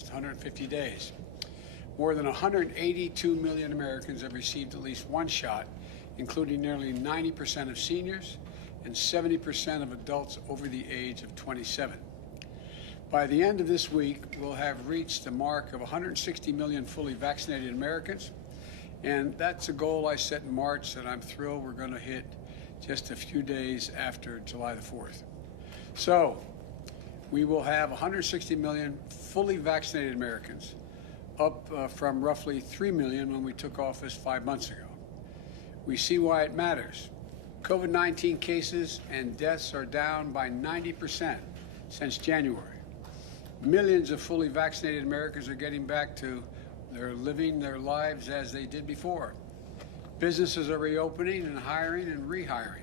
150 days. More than 182 million Americans have received at least one shot, including nearly 90% of seniors and 70% of adults over the age of 27. By the end of this week, we'll have reached the mark of 160 million fully vaccinated Americans, and that's a goal I set in March that I'm thrilled we're going to hit just a few days after July the 4th. So, we will have 160 million fully vaccinated Americans, up from roughly 3 million when we took office 5 months ago. We see why it matters. COVID-19 cases and deaths are down by 90% since January. Millions of fully vaccinated Americans are getting back to living their lives as they did before. Businesses are reopening and hiring and rehiring.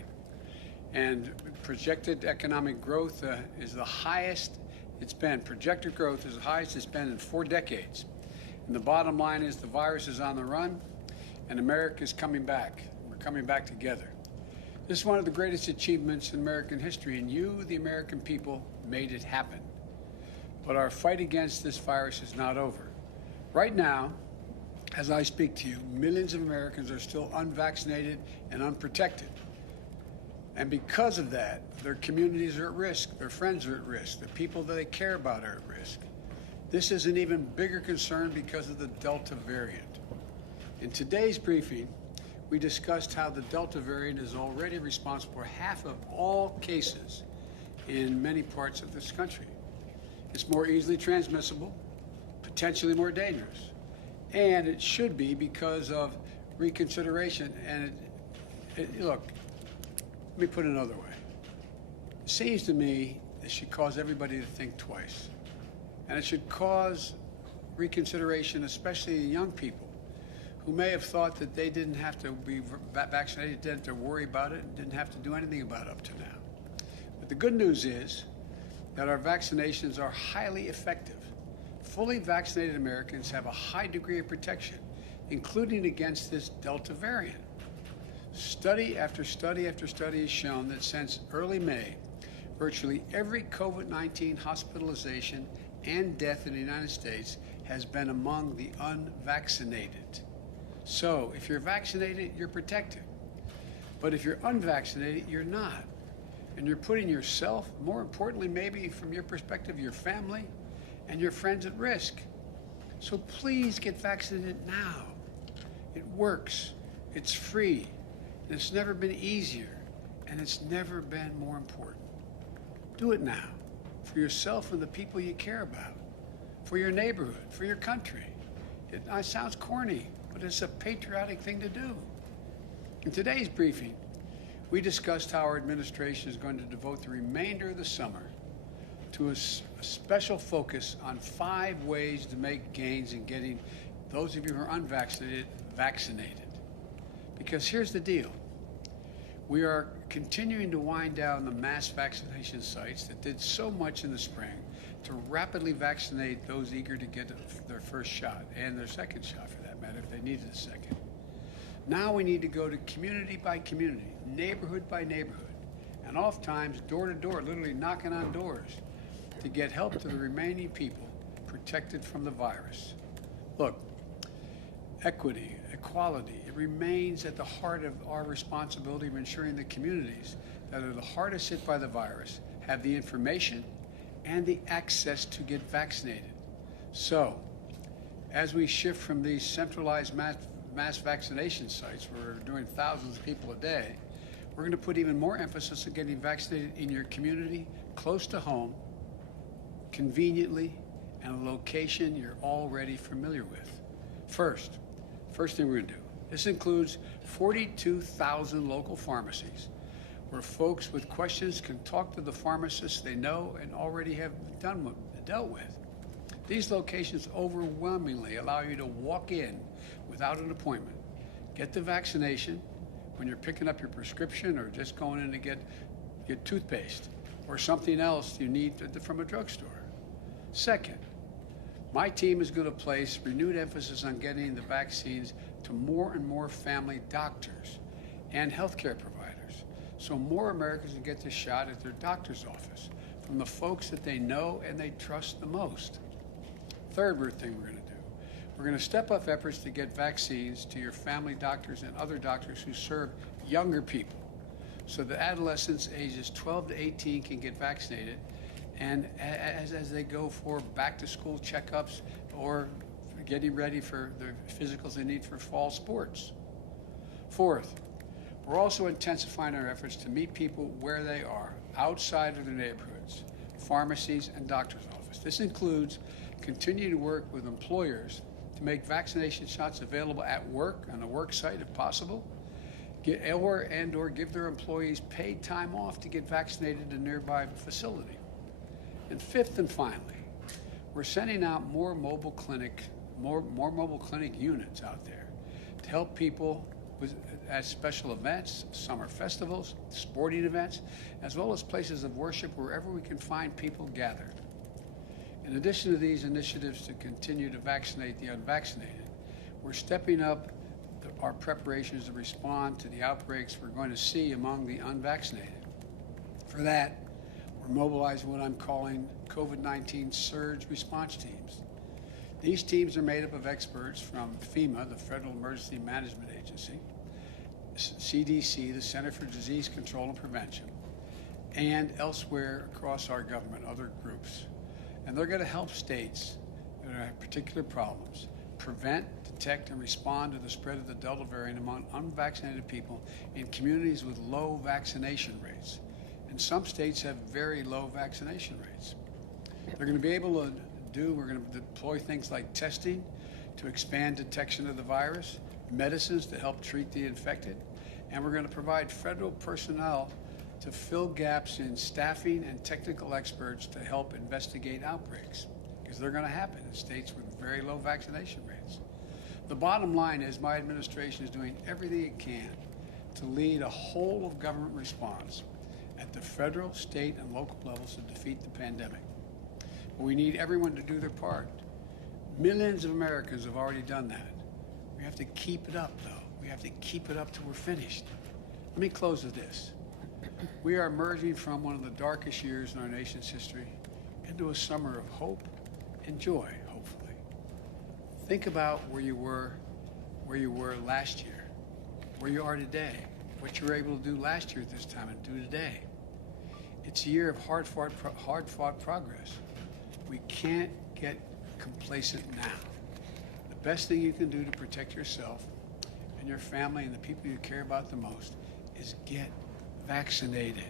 And projected economic growth is the highest it's been. Projected growth is the highest it's been in 4 decades. And the bottom line is the virus is on the run and America is coming back. We're coming back together. This is one of the greatest achievements in American history, and you, the American people, made it happen. But our fight against this virus is not over. Right now, as I speak to you, millions of Americans are still unvaccinated and unprotected. And because of that, their communities are at risk, their friends are at risk, the people that they care about are at risk. This is an even bigger concern because of the Delta variant. In today's briefing, we discussed how the Delta variant is already responsible for half of all cases in many parts of this country. It's more easily transmissible, potentially more dangerous, and it should be because of reconsideration. And look, let me put it another way. It seems to me it should cause everybody to think twice. And it should cause reconsideration, especially young people who may have thought that they didn't have to be vaccinated, didn't have to worry about it, and didn't have to do anything about it up to now. But the good news is that our vaccinations are highly effective. Fully vaccinated Americans have a high degree of protection, including against this Delta variant. Study after study after study has shown that since early May, virtually every COVID-19 hospitalization and death in the United States has been among the unvaccinated. So if you're vaccinated, you're protected. But if you're unvaccinated, you're not. And you're putting yourself, more importantly maybe from your perspective, your family and your friends at risk. So please get vaccinated now. It works, it's free, and it's never been easier, and it's never been more important. Do it now, for yourself and the people you care about, for your neighborhood, for your country. It sounds corny, but it's a patriotic thing to do. In today's briefing, we discussed how our administration is going to devote the remainder of the summer to a special focus on 5 ways to make gains in getting those of you who are unvaccinated vaccinated. Because here's the deal. We are continuing to wind down the mass vaccination sites that did so much in the spring to rapidly vaccinate those eager to get their first shot and their second shot, for that matter, if they needed a second. Now we need to go to community by community, neighborhood by neighborhood, and oftentimes door to door, literally knocking on doors to get help to the remaining people protected from the virus. Look, equity, equality, it remains at the heart of our responsibility of ensuring the communities that are the hardest hit by the virus have the information and the access to get vaccinated. So, as we shift from these centralized mass vaccination sites where we're doing thousands of people a day, we're going to put even more emphasis on getting vaccinated in your community, close to home, conveniently, and a location you're already familiar with. First thing we're going to do, this includes 42,000 local pharmacies where folks with questions can talk to the pharmacists they know and already have dealt with. These locations overwhelmingly allow you to walk in without an appointment, get the vaccination when you're picking up your prescription or just going in to get your toothpaste or something else you need from a drugstore. Second, my team is going to place renewed emphasis on getting the vaccines to more and more family doctors and healthcare providers, so more Americans can get the shot at their doctor's office from the folks that they know and they trust the most. Third thing we're going to do, we're going to step up efforts to get vaccines to your family doctors and other doctors who serve younger people, so that adolescents ages 12 to 18 can get vaccinated, and as they go for back-to-school checkups or getting ready for the physicals they need for fall sports. Fourth, we're also intensifying our efforts to meet people where they are, outside of their neighborhoods, pharmacies, and doctor's office. This includes continuing to work with employers to make vaccination shots available at work, on a work site if possible, or give their employees paid time off to get vaccinated in a nearby facility. And fifth and finally, we're sending out more mobile clinic units out there to help people at special events, summer festivals, sporting events, as well as places of worship wherever we can find people gathered. In addition to these initiatives to continue to vaccinate the unvaccinated, we're stepping up our preparations to respond to the outbreaks we're going to see among the unvaccinated. For that, we're mobilizing what I'm calling COVID-19 surge response teams. These teams are made up of experts from FEMA, the Federal Emergency Management Agency, CDC, the Center for Disease Control and Prevention, and elsewhere across our government, other groups. And they're going to help states that have particular problems prevent, detect, and respond to the spread of the Delta variant among unvaccinated people in communities with low vaccination rates. And some states have very low vaccination rates. They're going to be able to we're going to deploy things like testing to expand detection of the virus, medicines to help treat the infected, and we're going to provide federal personnel to fill gaps in staffing and technical experts to help investigate outbreaks, because they're going to happen in states with very low vaccination rates. The bottom line is my administration is doing everything it can to lead a whole of government response at the federal, state, and local levels to defeat the pandemic. But we need everyone to do their part. Millions of Americans have already done that. We have to keep it up, though. We have to keep it up till we're finished. Let me close with this. We are emerging from one of the darkest years in our nation's history into a summer of hope and joy, hopefully. Think about where you were last year, where you are today, what you were able to do last year at this time and do today. It's a year of hard-fought progress. We can't get complacent now. The best thing you can do to protect yourself and your family and the people you care about the most is get vaccinated.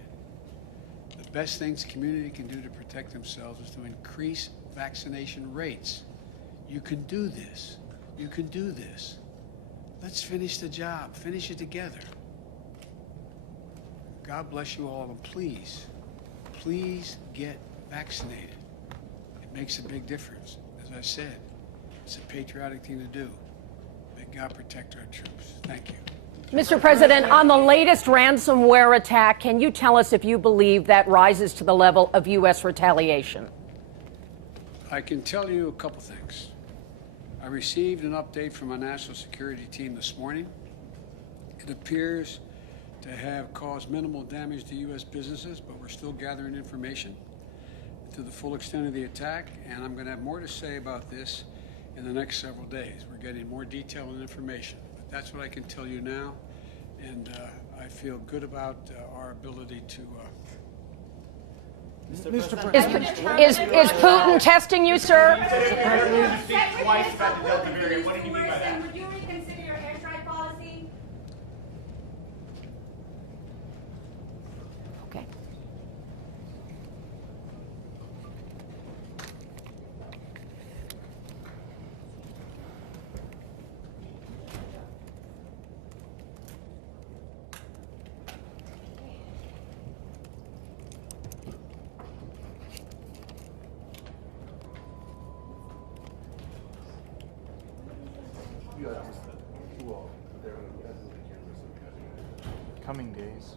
The best things the community can do to protect themselves is to increase vaccination rates. You can do this. You can do this. Let's finish the job. Finish it together. God bless you all, and please, please get vaccinated. It makes a big difference. As I said, it's a patriotic thing to do. May God protect our troops. Thank you. Mr. President, on the latest ransomware attack, can you tell us if you believe that rises to the level of U.S. retaliation? I can tell you a couple things. I received an update from a national security team this morning. It appears to have caused minimal damage to U.S. businesses, but we're still gathering information to the full extent of the attack, and I'm going to have more to say about this in the next several days. We're getting more detail and information, but that's what I can tell you now, and I feel good about our ability to... Mr. President, is Putin testing you, sir? Mr. President, you speak twice about the Delta variant. What did you mean by that? Would you reconsider your airstrike policy? Okay. Coming days.